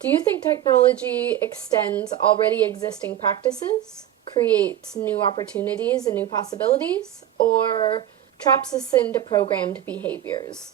Do you think technology extends already existing practices, creates new opportunities and new possibilities, or traps us into programmed behaviors?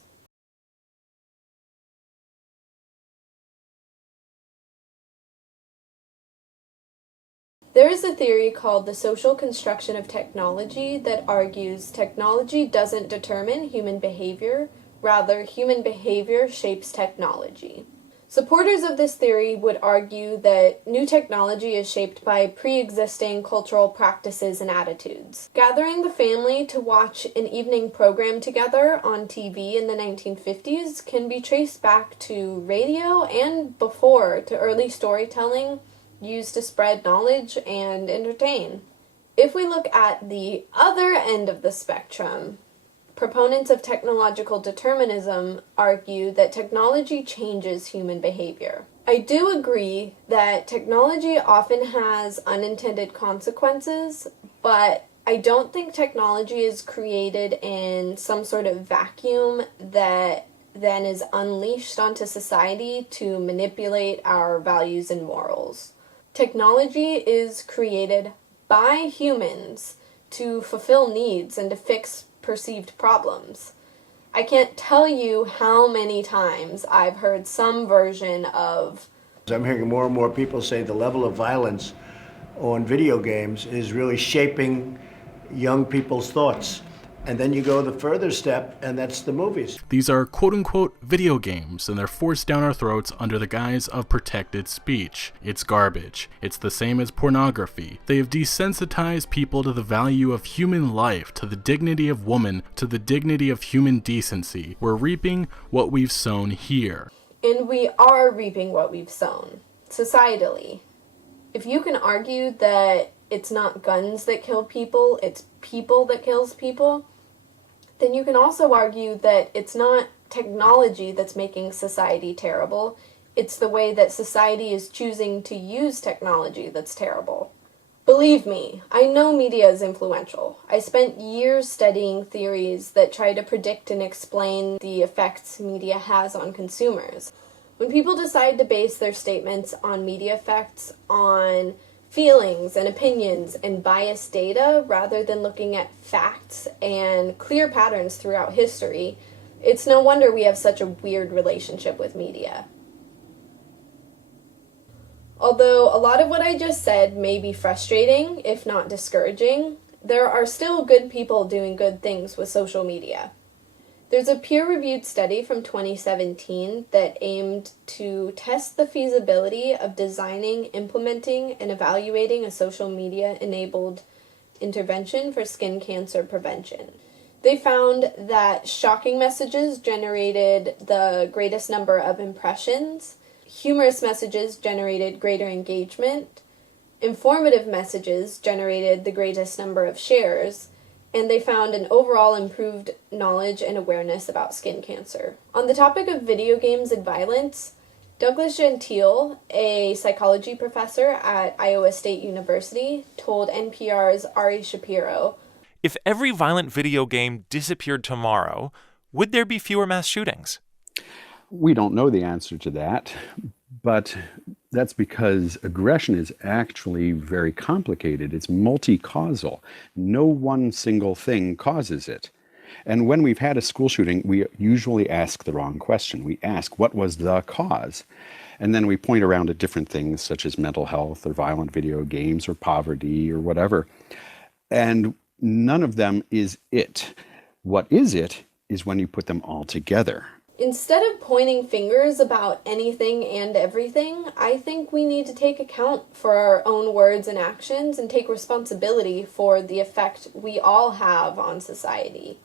There is a theory called the social construction of technology that argues technology doesn't determine human behavior, rather human behavior shapes technology. Supporters of this theory would argue that new technology is shaped by pre-existing cultural practices and attitudes. Gathering the family to watch an evening program together on TV in the 1950s can be traced back to radio and before to early storytelling used to spread knowledge and entertain. If we look at the other end of the spectrum, proponents of technological determinism argue that technology changes human behavior. I do agree that technology often has unintended consequences, but I don't think technology is created in some sort of vacuum that then is unleashed onto society to manipulate our values and morals. Technology is created by humans to fulfill needs and to fix perceived problems. I can't tell you how many times I've heard some version of... I'm hearing more and more people say the level of violence on video games is really shaping young people's thoughts. And then you go the further step, and that's the movies. These are quote-unquote video games, and they're forced down our throats under the guise of protected speech. It's garbage. It's the same as pornography. They have desensitized people to the value of human life, to the dignity of woman, to the dignity of human decency. We're reaping what we've sown here. And we are reaping what we've sown, societally. If you can argue that it's not guns that kill people, it's people that kills people, then you can also argue that it's not technology that's making society terrible, it's the way that society is choosing to use technology that's terrible. Believe me, I know media is influential. I spent years studying theories that try to predict and explain the effects media has on consumers. When people decide to base their statements on media effects on feelings and opinions and biased data rather than looking at facts and clear patterns throughout history, it's no wonder we have such a weird relationship with media. Although a lot of what I just said may be frustrating, if not discouraging, there are still good people doing good things with social media. There's a peer-reviewed study from 2017 that aimed to test the feasibility of designing, implementing, and evaluating a social media-enabled intervention for skin cancer prevention. They found that shocking messages generated the greatest number of impressions, humorous messages generated greater engagement, informative messages generated the greatest number of shares, and they found an overall improved knowledge and awareness about skin cancer. On the topic of video games and violence, Douglas Gentile, a psychology professor at Iowa State University, told NPR's Ari Shapiro, "If every violent video game disappeared tomorrow, would there be fewer mass shootings?" We don't know the answer to that, but that's because aggression is actually very complicated. It's multi-causal. No one single thing causes it. And when we've had a school shooting, we usually ask the wrong question. We ask, what was the cause? And then we point around at different things such as mental health or violent video games or poverty or whatever. And none of them is it. What is it is when you put them all together. Instead of pointing fingers about anything and everything, I think we need to take account for our own words and actions and take responsibility for the effect we all have on society.